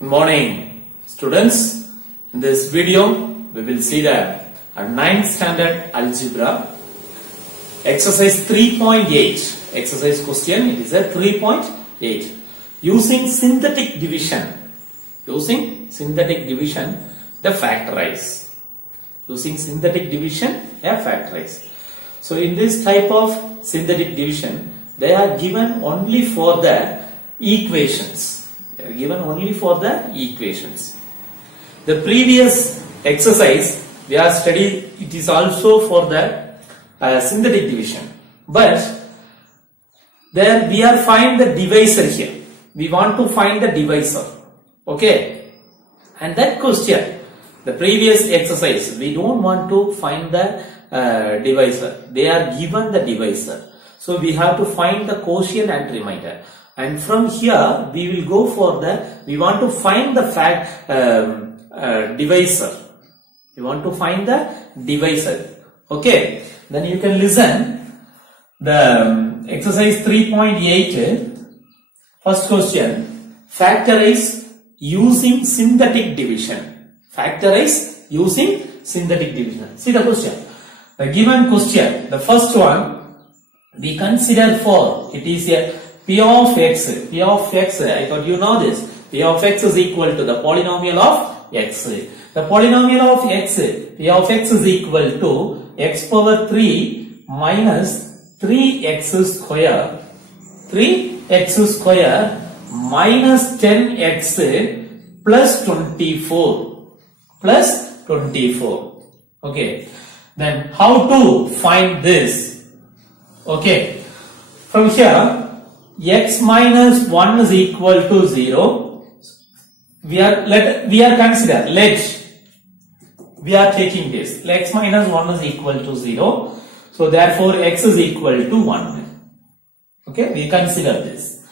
Good morning, students. In this video, we will see that a 9th standard algebra exercise 3.8. Exercise question, it is a 3.8. Using synthetic division. Using synthetic division, the factorize. Using synthetic division, a factorize. So in this type of synthetic division, they are given only for the equations. They are given only for the equations. The previous exercise we are studied, it is also for the synthetic division. But there we are find the divisor here. We want to find the divisor. Okay. And that question, the previous exercise, we don't want to find the divisor. They are given the divisor. So we have to find the quotient and remainder. And from here we will go for we want to find the divisor. We want to find the divisor. Okay. Then you can listen the exercise 3.8. First question. Factorize using synthetic division. Factorize using synthetic division. See the question. The given question, the first one, we consider for, it is a P of x. P of x, I thought you know this. P of x is equal to the polynomial of x. The polynomial of x, P of x is equal to x power 3 minus 3x square. 3x square minus 10x plus 24. Plus 24. Okay. Then how to find this? Okay. From here, x minus 1 is equal to 0. We are taking this. X minus 1 is equal to 0. So therefore x is equal to 1. Okay, we consider this.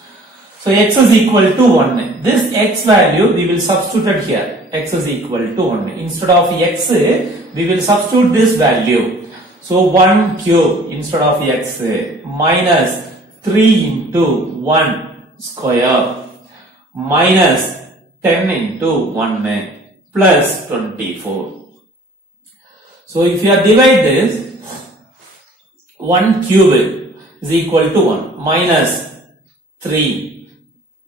So x is equal to 1. This x value we will substitute here. X is equal to 1. Instead of x, we will substitute this value. So 1 cube instead of x minus 3 into 1 square minus 10 into 1 plus 24. So if you divide this, 1 cube is equal to 1 minus 3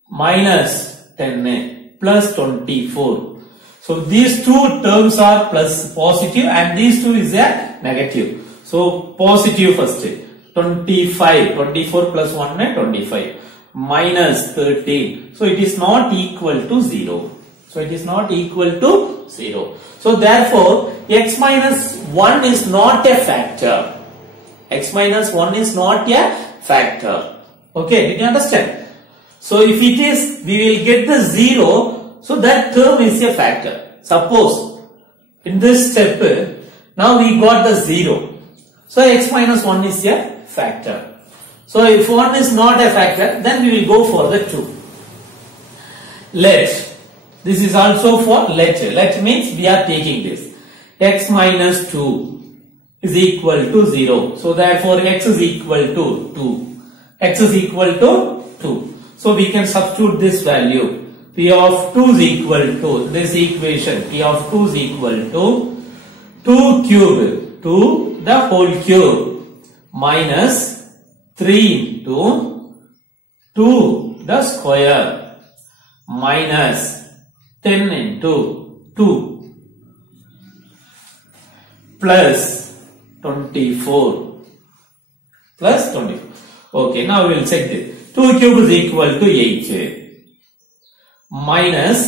minus 10 plus 24. So these two terms are plus positive and these two is a negative. So positive first. 25, 24 plus 1 25 minus 13. So it is not equal to 0. So it is not equal to 0. So therefore x minus 1 is not a factor. X minus 1 is not a factor. Okay, did you understand? So if it is, we will get the 0. So that term is a factor. Suppose in this step, now we got the 0. So x minus 1 is a factor. So if 1 is not a factor, then we will go for the 2. Let. This is also for let. Let means we are taking this. X minus 2 is equal to 0. So therefore x is equal to 2. X is equal to 2. So we can substitute this value. P of 2 is equal to this equation. P of 2 is equal to 2 cube. 2 the whole cube. Minus 3 into 2 the square minus 10 into 2 plus 24 plus 24. Okay, now we will check this. 2 cube is equal to 8 minus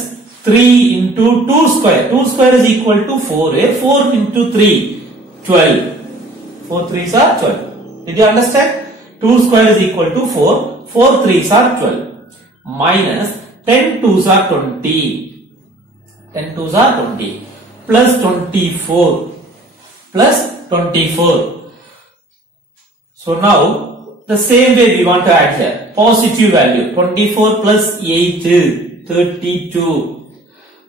3 into 2 square. 2 square is equal to 4. 4 into 3 12. 4 3s are 12. Did you understand? 2 square is equal to 4. 4 3s are 12. Minus 10 2s are 20. 10 2s are 20. Plus 24. Plus 24. So now the same way we want to add here. Positive value. 24 plus 8. 32.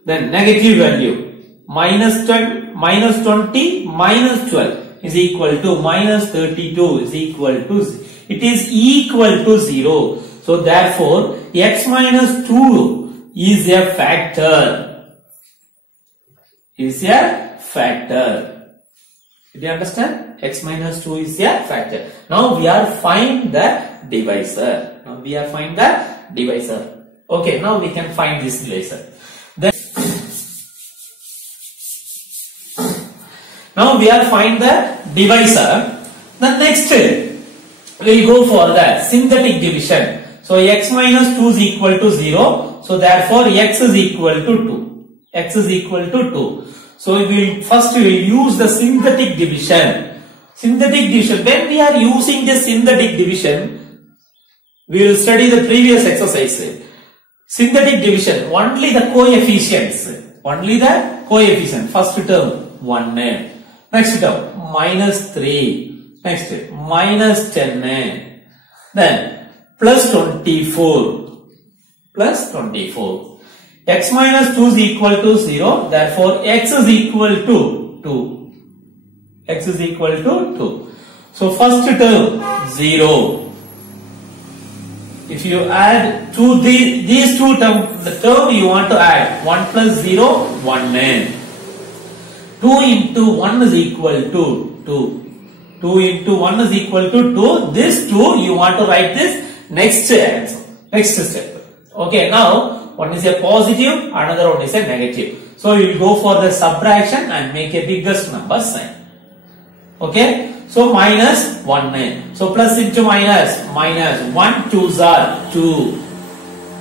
Then negative value. Minus 10, minus 20, minus 12. Is equal to minus 32 is equal to, it is equal to 0. So therefore x minus 2 is a factor. Is a factor. Did you understand? X minus 2 is a factor. Now we are find the divisor. Okay, now we can find this divisor. Now we are find the divisor. The next we'll go for the synthetic division. So x minus 2 is equal to 0. So therefore x is equal to 2. X is equal to 2. So we will use the synthetic division. Synthetic division. When we are using the synthetic division, we will study the previous exercise. Synthetic division, only the coefficients. Only the coefficient. First term 1. Next term minus 3. Next minus 10. Then plus 24. Plus 24. X minus 2 is equal to 0. Therefore x is equal to 2. X is equal to 2. So first term 0. If you add to these two terms, the term you want to add 1 plus 0, 1. 2 into 1 is equal to 2. 2 into 1 is equal to 2. This 2 you want to write this next answer. Next step. Okay, now one is a positive, another one is a negative. So you will go for the subtraction and make a biggest number sign. Okay. So minus 1. So plus into minus, minus 1 2s are 2.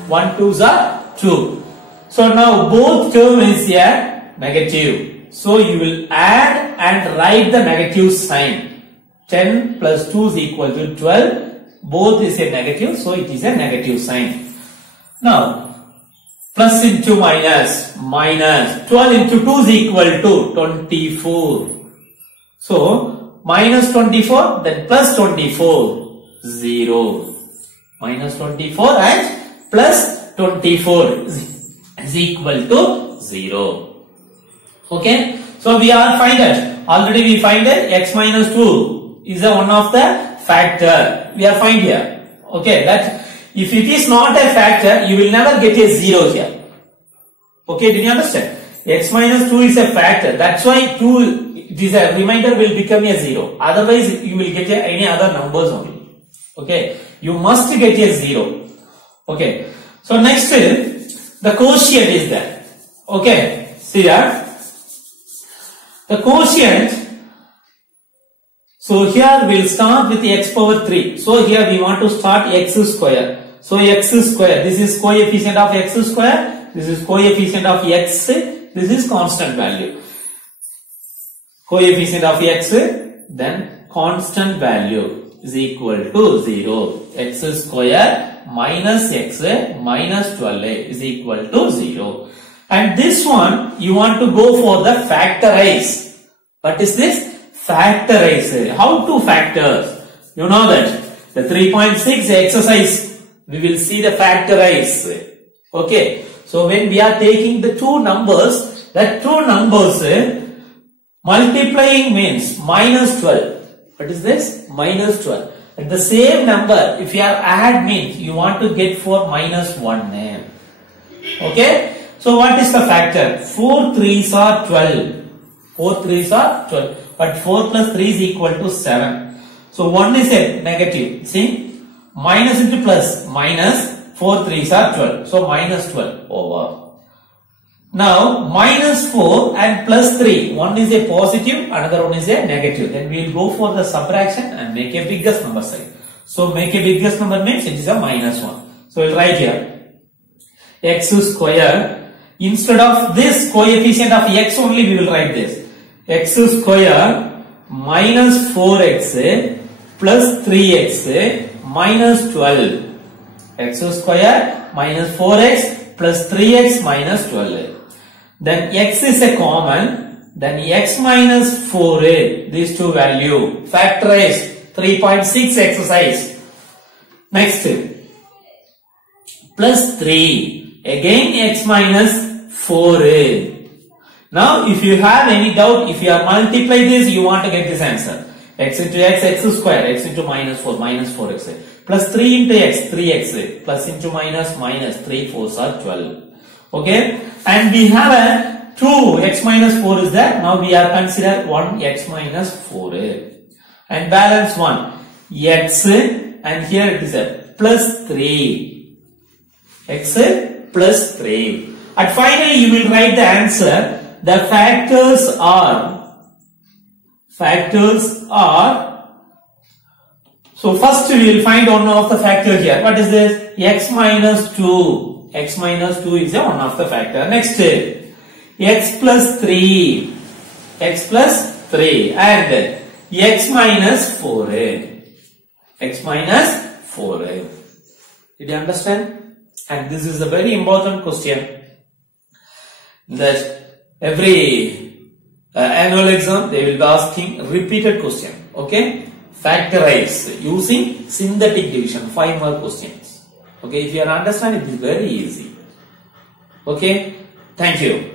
1 2s are 2. So now both term is a negative. So you will add and write the negative sign. 10 plus 2 is equal to 12. Both is a negative, so it is a negative sign. Now plus into minus, minus 12 into 2 is equal to 24. So minus 24, then plus 24, 0. Minus 24 and plus 24 is equal to 0. Okay. So we are find it. Already we find that x minus 2 is one of the factor. We are find here. Okay. That if it is not a factor, you will never get a 0 here. Okay. Did you understand? X minus 2 is a factor. That's why 2 this remainder will become a 0. Otherwise, you will get any other numbers only. Okay. You must get a 0. Okay. So next the quotient is there. Okay. See that? The quotient. So here we will start with x power 3. So here we want to start x square. So x square. This is coefficient of x square. This is coefficient of x. This is constant value. Coefficient of x, then constant value is equal to 0. X square minus x minus 12 is equal to 0. And this one you want to go for the factorize. What is this? Factorize. How to factors? You know that the 3.6 exercise we will see the factorize. Okay. So when we are taking the two numbers, that two numbers multiplying means minus 12. What is this? Minus 12. At the same number, if you are add means you want to get for minus 1. Okay. So what is the factor? 4 3s are 12. 4 3s are 12. But 4 plus 3 is equal to 7. So 1 is a negative. See? Minus into plus. Minus 4 3s are 12. So minus 12 over. Now minus 4 and plus 3, one is a positive, another one is a negative. Then we will go for the subtraction and make a biggest number sign. So make a biggest number means it is a minus 1. So we will write here x square. Instead of this coefficient of x only we will write this. X square minus 4x plus 3x minus 12. X square minus 4x plus 3x minus 12. Then x is a common, then x minus 4a, these two value, factorize 3.6 exercise. Next, plus 3, again x minus 4a. Now if you have any doubt, if you are multiply this, you want to get this answer. X into x, x square, x into minus 4, minus 4x. Plus 3 into x, 3x. Plus into minus, minus 3 4s are 12. Okay, and we have a 2 x minus 4 is there. Now we are consider 1 x minus 4 and balance 1 x, and here it is a plus 3 x plus 3. And finally you will write the answer. The factors are, so first we will find one of the factor here. What is this? X minus 2. X minus 2 is one of the factor. Next, x plus 3. X plus 3 and x minus 4. X minus 4. Did you understand? And this is a very important question that every annual exam they will be asking repeated question. Okay, factorize using synthetic division, 5 more questions. Okay, if you understand it is very easy. Okay, thank you.